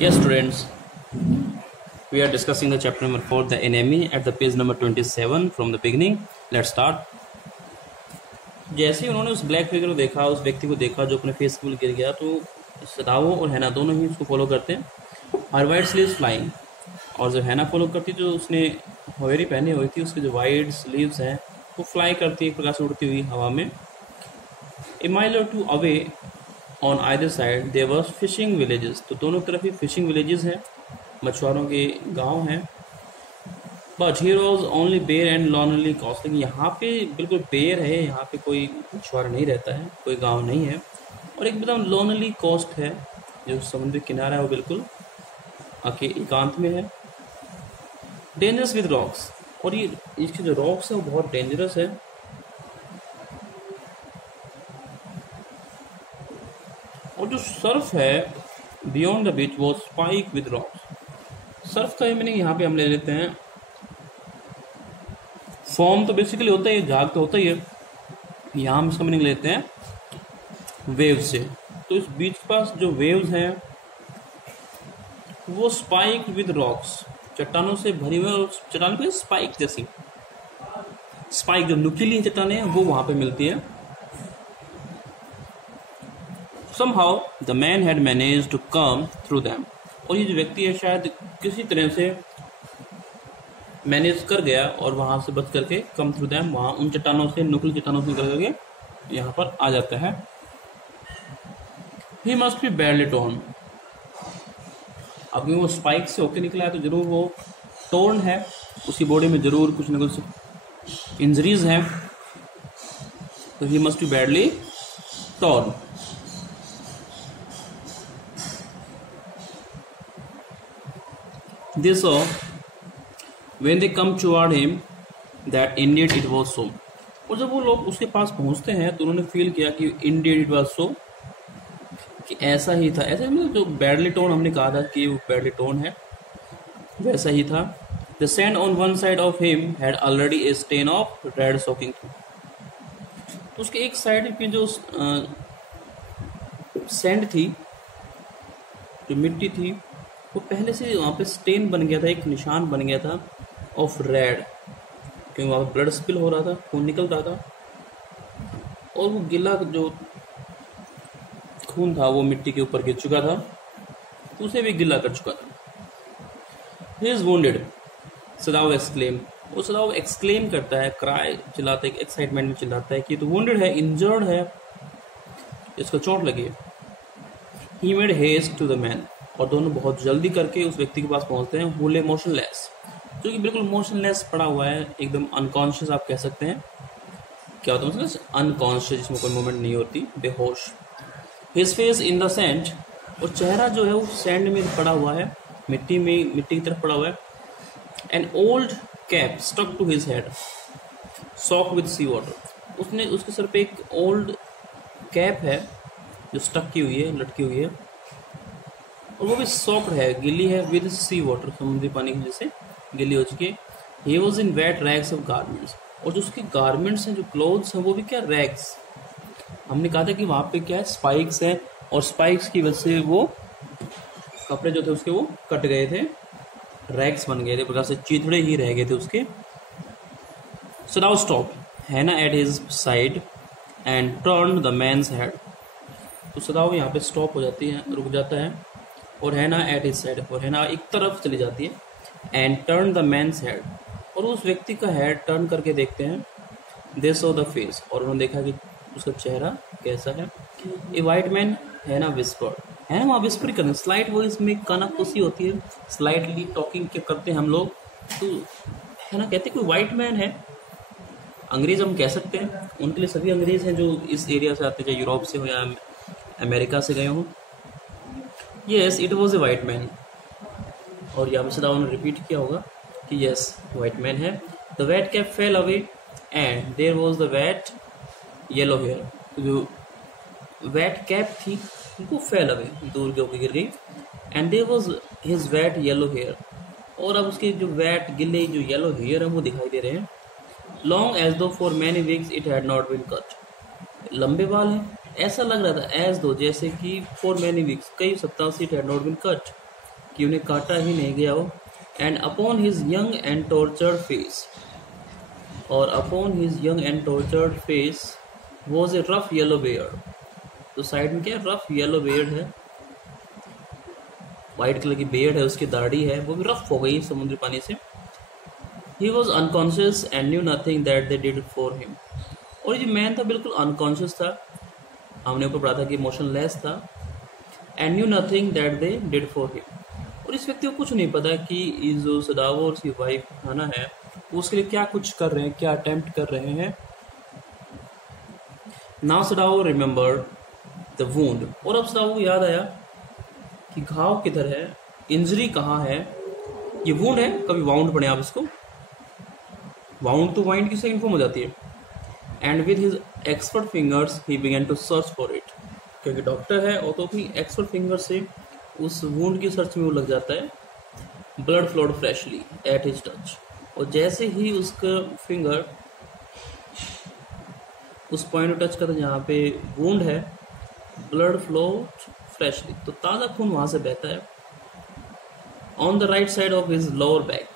Yes, students, we are discussing the chapter number 4, the enemy, at the page number 27 from the beginning. Let's start. जैसे ही उन्होंने उस black figure को देखा, उस व्यक्ति को देखा जो अपने फेस पर गिर गया, तो सदावो और हैना दोनों ही उसको फॉलो करते हैं। हर वाइट स्लीव्स फ्लाइंग, और जो हैना फॉलो करती, जो उसने होयरी पहनी हुई थी, उसके जो वाइट स्लीव्स हैं वो फ्लाई करती है, एक प्रकार से उड़ती हुई हवा में। A mile or two away on either side there was fishing villages, तो दोनों तरफ ही फिशिंग विलेजेस हैं, मछुआरों के गांव हैं। But here was only bare and lonely coast, लेकिन यहाँ पे बिल्कुल बेयर है, यहाँ पे कोई मछुआरा नहीं रहता है, कोई गांव नहीं है, और एकदम लॉनली कोस्ट है, जो समुद्री किनारा है वो बिल्कुल एकांत में है। डेंजरस विद रॉक्स, और ये इसके जो रॉक्स है वो बहुत डेंजरस है। और जो सर्फ है बियॉन्ड द बीच वो स्पाइक विद रॉक्स। सर्फ का मीनिंग यहाँ पे हम ले लेते हैं, फॉर्म तो बेसिकली होता है, झाग तो होता ही है, यहाँ हम इसका मीनिंग लेते हैं वेव से। तो इस बीच के पास जो वेव्स हैं वो स्पाइक विद रॉक्स, चट्टानों से भरी हुई, और चट्टान पे स्पाइक जैसी, स्पाइक जो नुकीली चट्टानें हैं वो वहां पे मिलती है। Somehow the man had managed to come through them, और ये जो व्यक्ति है शायद किसी तरह से मैनेज कर गया और वहां से बच करके come through them, वहां उन चट्टानों से, नुकीली चट्टानों से निकल करके यहाँ पर आ जाता है। He must be badly torn, अब वो स्पाइक से होके निकला है तो जरूर वो टोर्न है, उसकी बॉडी में जरूर कुछ न कुछ इंजरीज हैं, तो he must be badly torn. They saw when they come toward him that indeed it was so, और जब वो लोग उसके पास पहुंचते हैं तो उन्होंने फील किया कि indeed it was so, कि ऐसा ही था। ऐसे मतलब जो बैडली टोन हमने कहा था कि वो बैडली टोन है, वैसा ही था। The sand on one side of him had already a stain of red soaking through, तो उसके एक साइड पे जो सैंड थी, जो मिट्टी थी, वो पहले से वहाँ पे स्टेन बन गया था, एक निशान बन गया था ऑफ रेड, क्योंकि वहाँ पे ब्लड स्पिल हो रहा था, खून निकल रहा था, और वो गिला जो खून था वो मिट्टी के ऊपर गिर चुका था, तो उसे भी गिला कर चुका था। He is wounded, सदाव एक्सक्लेम, वो सदाव एक्सक्लेम करता है, क्राई चिल्लाता है, एक्साइटमेंट में चिल्लाता है कि तो वुंडेड है, इंजर्ड है, इसको चोट लगी है। He made haste to the man, और दोनों बहुत जल्दी करके उस व्यक्ति के पास पहुंचते हैं, who lay motionless, जो कि बिल्कुल मोशनलेस पड़ा हुआ है, एकदम अनकॉन्शियस आप कह सकते हैं। क्या होता है मतलब अनकॉन्शियस, जिसमें कोई मूवमेंट नहीं होती, बेहोश। His face in the sand, और चेहरा जो है वो सैंड में पड़ा हुआ है, मिट्टी में, मिट्टी की तरफ पड़ा हुआ है। An old cap stuck to his head, soaked with sea water, उसने उसके सर पे एक ओल्ड कैप है जो स्टक की हुई है, लटकी हुई है, और वो भी सॉफ्ट है, गिली है, विद सी वाटर, समुद्री पानी की वजह से गिली हो चुकी है। He was in wet rags of garments, और जो उसके गारमेंट्स हैं, जो क्लोथ्स हैं, वो भी क्या रैग्स। हमने कहा था कि वहाँ पे क्या है, स्पाइक्स हैं, और स्पाइक्स की वजह से वो कपड़े जो थे उसके वो कट गए थे, रैग्स बन गए थे, प्रकार से चीथड़े ही रह गए थे उसके। So now stop Hana at his side and turn the man's head, तो सदाव यहाँ पे स्टॉप हो जाती है, रुक जाता है, और हैना एट हिज साइड, और हैना एक तरफ चली जाती है, and turn the man's head, और उस व्यक्ति का हेड टर्न करके देखते हैं। दे सो द फेस, और उन्होंने देखा कि उसका चेहरा कैसा है। ए वाइट मैन, हैना विस्पर्ड, हैना वहाँ विस्पर करते हैं, स्लाइट वॉइस में कानाफूसी होती है, स्लाइटली टॉकिंग क्या करते हैं हम लोग, तो हैना कहते हैं कोई वाइट मैन है, अंग्रेज हम कह सकते हैं, उनके लिए सभी अंग्रेज हैं जो इस एरिया से आते, चाहे यूरोप से हो या अमेरिका से गए हों। Yes it was a white man, और यहाँ पे सदा उन्होंने रिपीट किया होगा कि यस वाइट मैन है। The wet cap fell away and there was the wet yellow hair, जो वेट कैप थी वो फेल अवे, दूर के होकर गिर गई, and there was his wet yellow hair, और अब उसके जो वेट गिले जो येलो हेयर है वो दिखाई दे रहे हैं। Long as though for many weeks it had not been cut, लंबे बाल हैं, ऐसा लग रहा था एज दो जैसे कि फॉर मैनी वीक्स, कई सप्ताह से it had not been cut, कि उन्हें काटा ही नहीं गया हो। And upon his young and tortured face, और upon his young and tortured face was a rough yellow beard. तो साइड में क्या रफ येलो बेयर्ड है, वाइट कलर की बेयर्ड है, उसकी दाढ़ी है, वो भी रफ हो गई समुद्री पानी से। He was unconscious and knew nothing that they did for him. और ये मैन था बिल्कुल अनकॉन्शियस था, हमने ऊपर पढ़ा था कि इमोशनलेस था। And knew nothing that they did for him, और इस व्यक्ति को कुछ नहीं पता कि जो सदावर और उसकी वाइफ हाना है वो उसके लिए क्या कुछ कर रहे हैं, क्या अटेम्प्ट कर रहे हैं। नाउ सदावर रिमेंबर द वुंड, और अब सदावर को याद आया कि घाव किधर है, इंजरी कहाँ है। ये वुंड है, कभी वाउंड पढ़े आप इसको, वाउंड तो वाइंड किससे इन्फॉर्म हो जाती है। And with his expert fingers he began to search for it, क्योंकि डॉक्टर है और तो अपनी एक्सपर्ट फिंगर से उस वुंड की सर्च में वो लग जाता है। Blood flowed freshly at his touch, और जैसे ही उसका फिंगर उस पॉइंट को टच करता है जहाँ पे वुंड है, ब्लड फ्लो फ्रेशली, तो ताज़ा खून वहाँ से बहता है। On the right side of his lower back,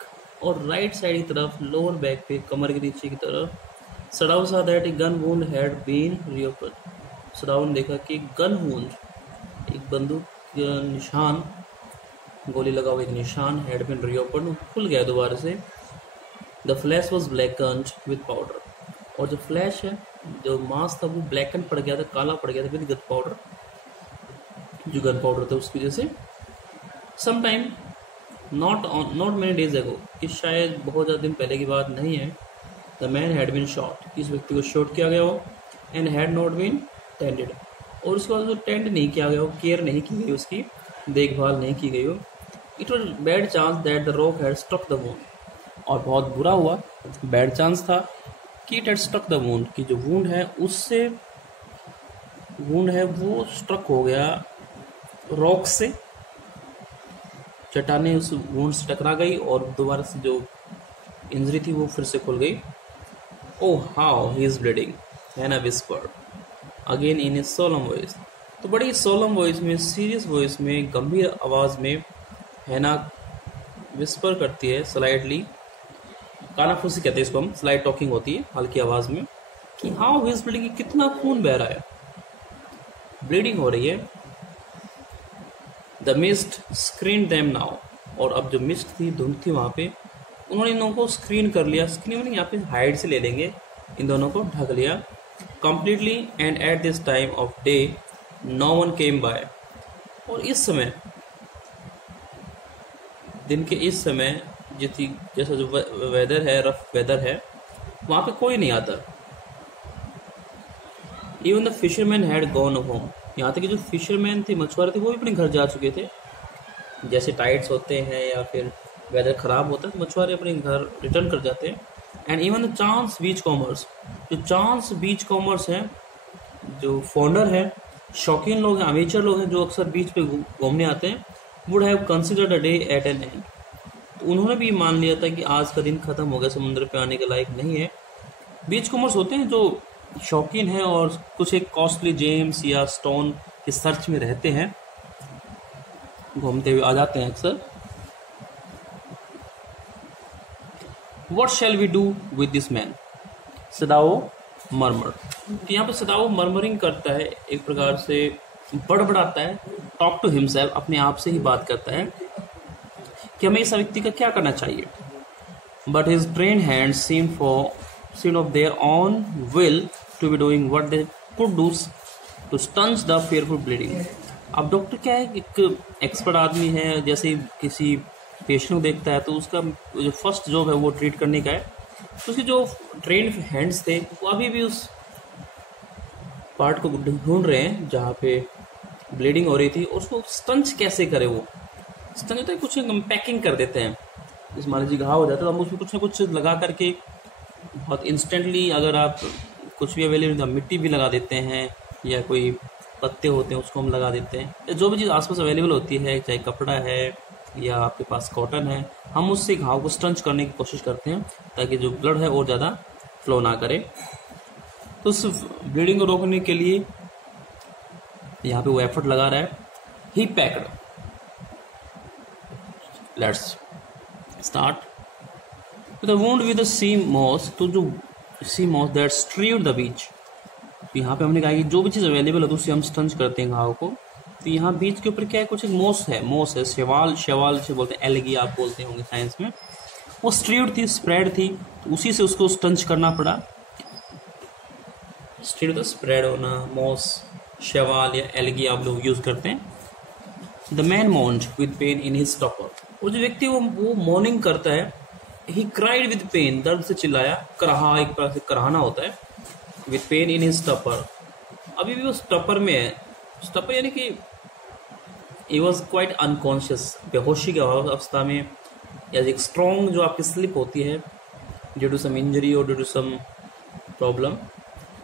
और राइट साइड की तरफ लोअर बैक पे कमर के नीचे की तरफ Sadao saw that a gun wound had been reopened. Sadao ने देखा कि गन वुंड, एक बंदूक का निशान, गोली लगा हुआ एक निशान, हैड बीन रीओपन्ड, खुल गया दोबारा से। The flesh was blackened with powder, और जो फ्लैश है, जो मांस था वो ब्लैकन पड़ गया था, काला पड़ गया था विद गन पाउडर, जो गन पाउडर था उसकी वजह से। Sometime not many days ago, कि शायद बहुत ज़्यादा दिन पहले की बात नहीं है। The man had been shot, इस व्यक्ति को शॉट किया गया हो। And had not been tended, और उसके बाद टेंड नहीं किया गया हो, केयर नहीं की गई, उसकी देखभाल नहीं की गई हो। It was bad chance that the rock had struck the wound, और बहुत बुरा हुआ, बैड चांस था कि it had struck the wound, कि जो वुंड है उससे, वुंड है वो स्ट्रक हो गया रॉक से, चट्टाने उस वुंड से टकरा गई और दोबारा से जो इंजरी थी वो फिर से खुल गई। Oh how he is bleeding, Hana whispered again in a solemn voice. तो बड़ी सोलम वॉइस में, सीरियस वॉइस में, गंभीर आवाज में हैना विस्पर करती है, स्लाइडली, कानाफूसी कहते हैं इसको हम, स्लाइड टॉकिंग होती है हल्की आवाज में, कि हाउ ही इज ब्लीडिंग, कितना खून बह रहा है, ब्लीडिंग हो रही है। The mist screen them now, और अब जो मिस्ट थी, धुंध थी वहां पे, उन्होंने इन दोनों को स्क्रीन कर लिया। स्क्रीन में यहाँ पे हाइड से ले लेंगे, इन दोनों को ढक लिया completely. And at this time of day no one came by, और इस समय, दिन के इस समय जैसा जो वेदर है, रफ वेदर है, वहां पे कोई नहीं आता। Even the fisherman had gone home, यहाँ तक कि जो फिशरमैन थे, मछुआरे थे, वो भी अपने घर जा चुके थे। जैसे टाइड्स होते हैं या फिर वेदर खराब होता है तो मछुआरे अपने घर रिटर्न कर जाते हैं। And even the chance beach commerce, जो चांस बीच कॉमर्स हैं, जो फॉन्डर है, शौकीन लोग हैं, अमेचर लोग हैं, जो अक्सर बीच पे घूमने आते हैं, would have considered a day at an end, तो उन्होंने भी मान लिया था कि आज का दिन खत्म हो गया, समुद्र पे आने के लायक नहीं है। बीच कॉमर्स होते हैं जो शौकीन हैं और कुछ एक कॉस्टली जेम्स या स्टोन के सर्च में रहते हैं, घूमते हुए आ जाते हैं अक्सर। What shall we do with this man? सदाओ मरमर, तो यहाँ पे सदाओ मरमरिंग करता है, एक प्रकार से बड़बड़ाता है, टॉक टू हिमसेल्फ, अपने आप से ही बात करता है कि हमें इस व्यक्ति का क्या करना चाहिए। But his trained hand seemed of their own will to be doing what they could do to stanch the fearful bleeding. अब डॉक्टर क्या है, एक एक्सपर्ट आदमी है, जैसे किसी पेशेंट को देखता है तो उसका जो फर्स्ट जॉब है वो ट्रीट करने का है, तो उसके जो ट्रेन हैंड्स थे वो अभी भी उस पार्ट को ढूंढ रहे हैं जहाँ पे ब्लीडिंग हो रही थी, और उसको स्टंच कैसे करे। वो स्टंच होता है, कुछ पैकिंग कर देते हैं, जिस मान लीजिए घाव हो जाता है तो हम उसमें कुछ ना कुछ लगा करके बहुत इंस्टेंटली, अगर आप कुछ भी अवेलेबल, मिट्टी भी लगा देते हैं या कोई पत्ते होते हैं उसको हम लगा देते हैं, या जो भी चीज़ आसपास अवेलेबल होती है, चाहे कपड़ा है या आपके पास कॉटन है, हम उससे घाव को स्टंच करने की कोशिश करते हैं ताकि जो ब्लड है और ज़्यादा फ्लो ना करे। तो उस ब्लीडिंग को रोकने के लिए यहाँ पे वो एफर्ट लगा रहा है। He packed, let's start with the wound with the sea moss. तो जो sea moss that strewed the beach, तो यहाँ पे हमने कहा कि जो भी चीज़ अवेलेबल है तो उससे हम स्टंच करते हैं घाव को। तो यहाँ बीच के ऊपर क्या है, कुछ एक मोस है, शैवाल से बोलते हैं, एलगी आप बोलते होंगे साइंस में। वो स्ट्रीव्ड थी, स्प्रेड थी, तो उसी से उसको स्टंच करना पड़ा। स्ट्रीव्ड स्प्रेड होना, मोस, शैवाल या एलगी आप लोग यूज करते हैं। The man moaned with pain in his stopper. वो जो व्यक्ति वो मॉर्निंग करता है, ही क्राइड विद पेन, दर्द से चिल्लाया, कराहा, एक तरह से कराहना होता है, with pain in his stopper. अभी भी वो स्टॉपर में है। स्टॉपर यानी कि ही वॉज क्वाइट अनकॉन्शियस, बेहोशी की अवस्था में, या एक स्ट्रॉन्ग जो आपकी स्लिप होती है ड्यू टू सम इंजरी और ड्यू टू सम प्रॉब्लम,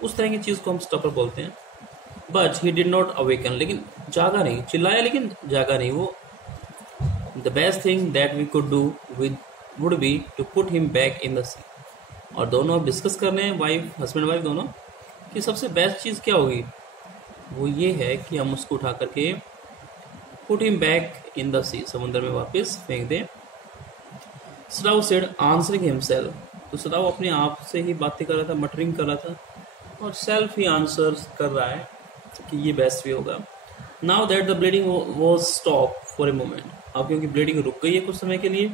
उस तरह की चीज़ को हम स्टॉपर बोलते हैं। But he did not awaken, लेकिन जागा नहीं, चिल्लाया लेकिन जागा नहीं वो। The best thing that we could do with would be to put him back in the sea. और दोनों अब डिस्कस कर रहे हैं, वाइफ, हस्बैंड वाइफ दोनों, कि सबसे बेस्ट चीज़ क्या होगी। वो ये है कि हम उसको उठा करके put him back in the sea, समुद्र में वापस फेंक दें। Sadao said answering himself. तो सदाव अपने आप से ही बातें कर रहा था, मटरिंग कर रहा था, और सेल्फ ही आंसर कर रहा है कि ये बेस्ट वे होगा। Now that the bleeding was stop for a moment. अब क्योंकि ब्लीडिंग रुक गई है कुछ समय के लिए,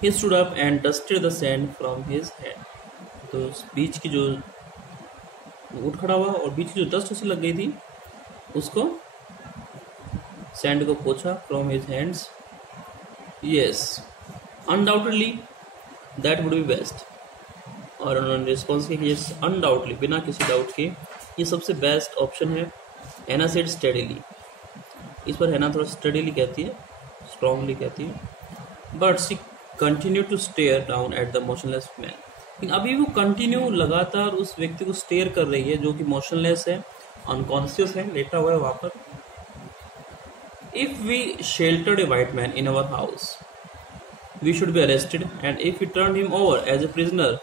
he stood up and dusted the sand from his head। तो बीच की जो उठ खड़ा हुआ और बीच की जो डस्ट उसे लग गई थी उसको, सैंड को पोछा from his hands. Yes undoubtedly that would be best. और उन्होंने रिस्पॉन्स किया कि यस अनडाउटली, बिना किसी डाउट के ये सबसे बेस्ट ऑप्शन है। हैना सेड स्टेडीली। इस पर हैना थोड़ा स्टेडीली कहती है, स्ट्रांगली कहती है। But she continue to stare down at the motionless man. लेकिन अभी वो कंटिन्यू लगातार उस व्यक्ति को स्टेयर कर रही है जो कि मोशनलेस है, अनकॉन्शियस है, लेटा हुआ है वहां पर। If we sheltered a white man in our house we should be arrested, and if we turn him over as a prisoner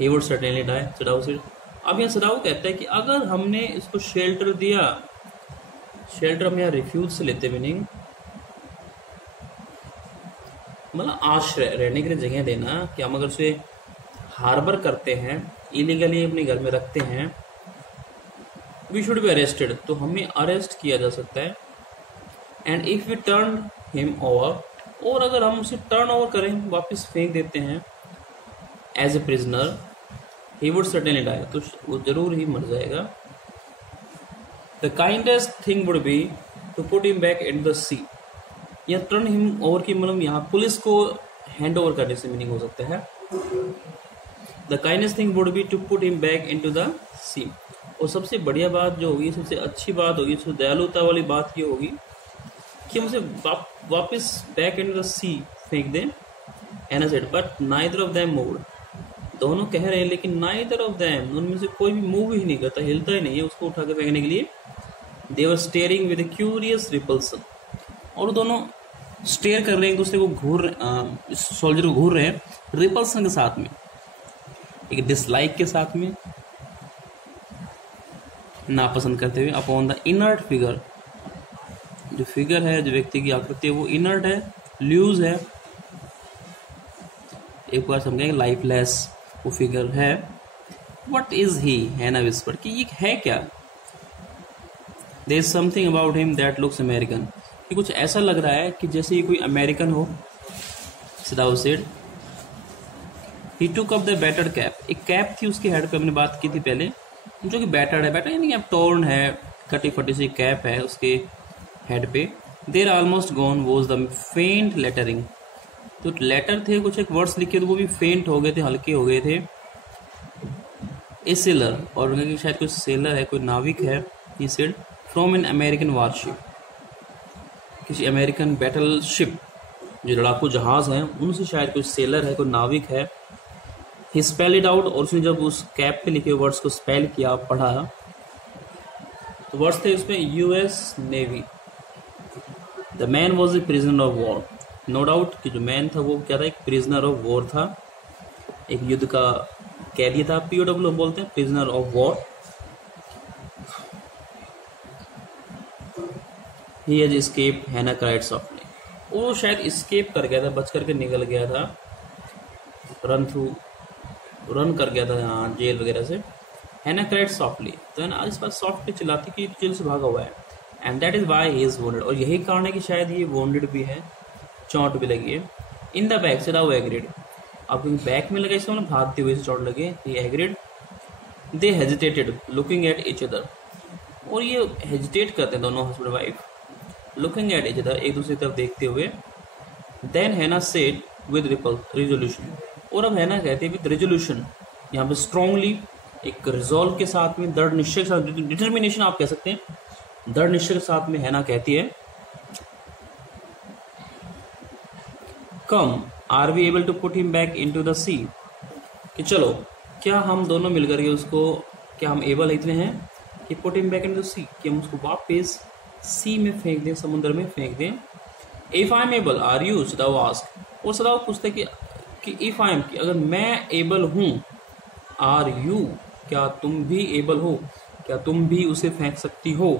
he would certainly die, Sadao said. अब यहाँ सदाव कहता है कि अगर हमने इसको शेल्टर दिया, शेल्टर हम यहाँ रिफ्यूज से लेते, मीनिंग मतलब आश्रय, रहने के लिए जगह देना, कि हम अगर उसे हार्बर करते हैं, इलीगली अपने घर में रखते हैं, वी शुड बी अरेस्टेड, तो हमें अरेस्ट किया जा सकता है। And if we turn him over, और अगर हम उसे टर्न ओवर करें, वापस फेंक देते हैं as a prisoner, he would certainly die, तो वो जरूर ही मर जाएगा। The kindest thing would be to put him back in the sea. या टर्न हिम ओवर की मतलब यहाँ पुलिस को हैंड ओवर करने से मीनिंग हो सकता है। The kindest thing would be to put him back into the sea. और सबसे बढ़िया बात जो होगी, सबसे अच्छी बात होगी, सबसे दयालुता वाली बात ये होगी कि हम उसे वापस बैक इनटू द सी फेंक दें। Hana said but neither of them moved. दोनों कह रहे हैं लेकिन नाइदर ऑफ देम, उनमें से कोई भी मूव ही नहीं करता, हिलता ही नहीं है उसको उठा के फेंकने के लिए। They were staring with a curious repulsion. और दोनों स्टेयर कर रहे हैं एक दूसरे को, सोल्जर को घूर रहे हैं रिपल्सन के साथ में, एक डिसलाइक के साथ में, नापसंद करते हुए। अपॉन द इनर्ट फिगर, जो फिगर है, जो व्यक्ति की आकृति है, वो इनर्ट है, लूज है, एक बार समझेंगे लाइफलेस वो फिगर है। व्हाट इज ही, है ना विस्पर, कि ये है क्या। There is something about him that looks American, कि कुछ ऐसा लग रहा है कि जैसे ये कोई अमेरिकन हो। सदाव said he took up the battered cap. एक कैप थी उसके हेड पे, हमने बात की थी पहले, जो कि बैटर्ड है, बैटर्ड यानी अब टोर्न है, कटी फटी सी कैप है उसके हेड पे। There almost gone was the faint lettering. तो लेटर थे, कुछ एक वर्ड्स लिखे थे, वो भी फेंट हो गए थे, हल्के हो गए थे। ए सेलर, और शायद कोई सेलर है, कोई नाविक है। He said from an American warship, किसी अमेरिकन बैटल शिप, जो लड़ाकू जहाज हैं उनसे शायद कोई सेलर है, कोई नाविक है। ही स्पेल इट आउट, और उसने जब उस कैप पे लिखे वर्ड्स को स्पेल किया, पढ़ा, तो वर्ड्स थे उसमें US Navy. The man was a prisoner of war. No doubt कि जो मैन था वो क्या था, एक प्रिजनर ऑफ वॉर था, एक युद्ध का कैदी था, पीओडब्ल्यू बोलते हैं, prisoner of war. He has escaped, हैना क्राइड सॉफ्टली। वो शायद स्केप कर गया था, बच करके निकल गया था, रन कर गया था यहाँ जेल वगैरह से। हैना क्राइड सॉफ्टली, तो है ना इस बार सॉफ्टली चिल्लाती कि जेल से भागा हुआ है। And that is why he is wounded, और यही कारण है कि शायद ये वोंडेड भी है, चोट भी लगी है। In the back Sadao agreed, अब क्योंकि बैक में लगा इसको मतलब भागते हुए से चोट लगे, he agreed. They hesitated looking at each other, और ये हेजिटेट करते हैं दोनों husband wife, looking at each other, एक दूसरे की तरफ देखते हुए। देन हैना सेड विद रिजोल्यूशन, और अब हैना कहते हैं विद रिजोल्यूशन, यहाँ पे स्ट्रांगली, एक रिजॉल्व के साथ में, दृढ़ निश्चय के साथ, डिटर्मिनेशन आप कह सकते हैं, दृढ़ निश्चय के साथ में हैना कहती है, come are we able to put him back into the sea, कि चलो क्या हम दोनों मिलकर के उसको, क्या हम एबल इतने हैं कि put him back into the sea, कि हम उसको वापस सी में फेंक दें, समुद्र में फेंक दें। If I am able are you, Sadao ask, और सदाओ पूछते कि इफ आई एम, कि अगर मैं एबल हूं, आर यू, क्या तुम भी एबल हो, क्या तुम भी उसे फेंक सकती हो।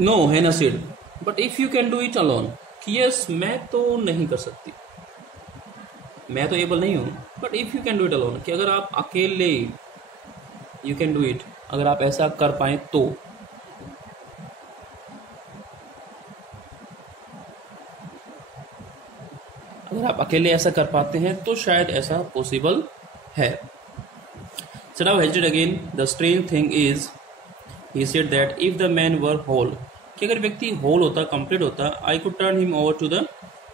नो हैना said, but if you can do it alone, कि यस मैं तो नहीं कर सकती, मैं तो एबल नहीं हूं, but if you can do it alone, कि अगर आप अकेले, यू कैन डू इट, अगर आप ऐसा कर पाए तो। अगर आप अकेले ऐसा कर पाते हैं तो शायद ऐसा पॉसिबल है। Sadao hesitated again, the strange thing is, he said that if the man were whole, कि अगर व्यक्ति होल होता, कंप्लीट होता, I could turn him over to the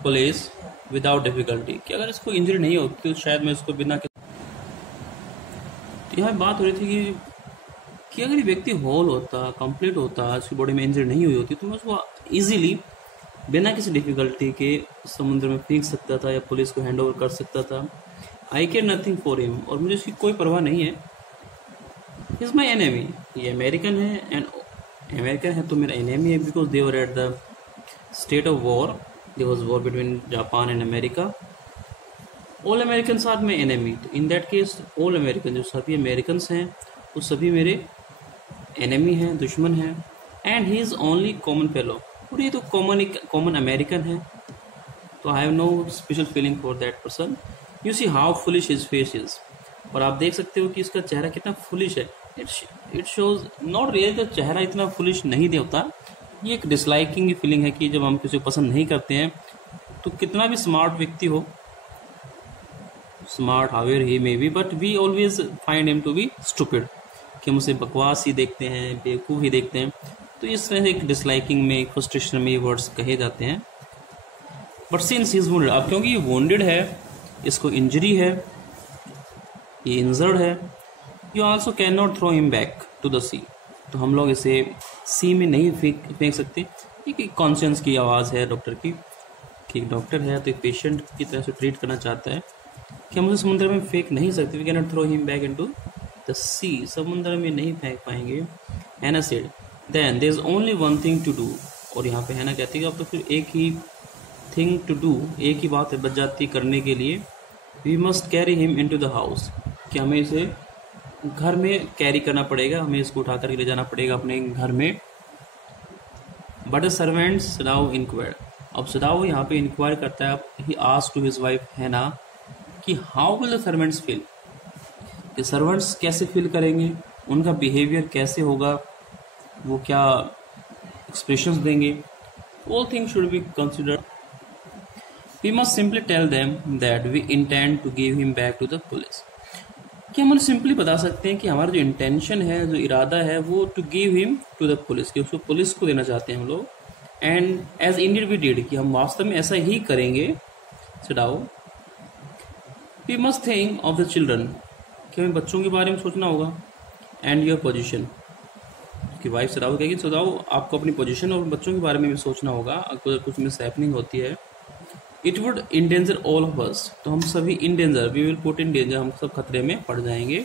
police without difficulty, कि अगर इसको इंजरी नहीं होती तो शायद मैं इसको बिना, तो यहाँ बात हो रही थी कि अगर ये व्यक्ति होल होता, कंप्लीट होता, इसकी बॉडी में इंजरी नहीं हुई होती, तो मैं उसको इजीली बिना किसी डिफिकल्टी के समुद्र में फेंक सकता था या पुलिस को हैंड ओवर कर सकता था। I care nothing for him, और मुझे उसकी कोई परवाह नहीं है। इज माई एनेमी, ये अमेरिकन है, एंड अमेरिकन है तो मेरा एनेमी है, because they were at the state of war, there was war between Japan and America. All American are my enemy, तो in that case all American, जो सभी American हैं वो सभी मेरे एनेमी हैं, दुश्मन हैं। And he is only common fellow, और ये तो कॉमन अमेरिकन है, तो I have no special feeling for that person. You see how foolish his face is, और आप देख सकते हो कि इसका चेहरा कितना फुलिश है। इट शोज नॉट रियली, तो चेहरा इतना फुलिश नहीं देता, ये एक डिसलाइकिंग की फीलिंग है कि जब हम किसी को पसंद नहीं करते हैं तो कितना भी स्मार्ट व्यक्ति हो, smart however he may be, but we always find him to be stupid, कि हम उसे बकवास ही देखते हैं, बेवकूफ़ ही देखते हैं। तो इस तरह से एक डिसलाइकिंग में, एक फ्रस्ट्रेशन में ये वर्ड्स कहे जाते हैं। But since he is wounded, अब क्योंकि ये वोंडेड है, इसको इंजरी है, ये इंजर्ड है, you also can not throw him back to the sea, तो हम लोग इसे सी में नहीं फेंक सकते। एक कॉन्शियंस की आवाज़ है डॉक्टर की, कि एक डॉक्टर है तो एक पेशेंट की तरह से ट्रीट करना चाहता है, कि हम उसे समुद्र में फेंक नहीं सकते, we can not throw him back into the sea, समुद्र में नहीं फेंक पाएंगे। Hana said then there is only one thing to do, और यहाँ पे हैना कहती है अब तो फिर एक ही थिंग टू डू, एक ही बात है बच जाती करने के लिए। We must carry him into the house, कि हमें इसे घर में कैरी करना पड़ेगा, हमें इसको उठा कर ले जाना पड़ेगा अपने घर में। But the servants Sadao inquired, अब सदाओ यहाँ पे इंक्वायर करता है, he asked to his wife Hana कि how will the servants feel, कि सर्वेंट्स कैसे फील करेंगे, उनका बिहेवियर कैसे होगा, वो क्या एक्सप्रेशंस देंगे। All things should be considered. We must simply tell them that we intend to give him back to the police, कि हम उन्हें सिंपली बता सकते हैं कि हमारा जो इंटेंशन है, जो इरादा है, वो to give him to the police, कि उसको पुलिस को देना चाहते हैं हम लोग। And as indeed we did, कि हम वास्तव में ऐसा ही करेंगे। Sadao we must think of the children, कि हमें बच्चों के बारे में सोचना होगा। एंड योर पोजिशन, कि वाइफ सदाओ कहेगी सदाओ आपको अपनी पोजीशन और बच्चों के बारे में भी सोचना होगा, अगर कुछ मिस हैपनिंग होती है। It would endanger all of us, तो हम सभी in danger, we will put in danger, हम सब खतरे में पड़ जाएंगे।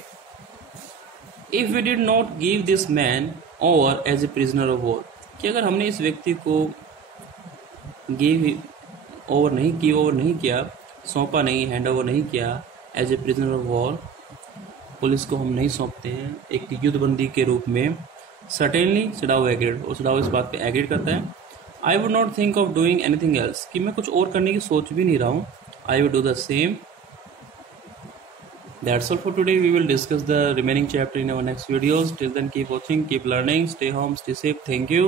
If we did not give this man over as a prisoner of war, कि अगर हमने इस व्यक्ति को गिव ओवर नहीं किया, सौंपा नहीं, हैंड ओवर नहीं किया as a prisoner of war, police को हम नहीं सौंपते हैं एक युद्धबंदी के रूप में। सर्टेनली सदाओ एग्रीड, और सदाओ इस बात पे एग्रीड करता है। I would not think of doing anything else, कि मैं कुछ और करने की सोच भी नहीं रहा हूँ. I would do the same. That's all for today. We will discuss the remaining chapter in our next videos. Till then, keep watching, keep learning, stay home, stay safe. Thank you.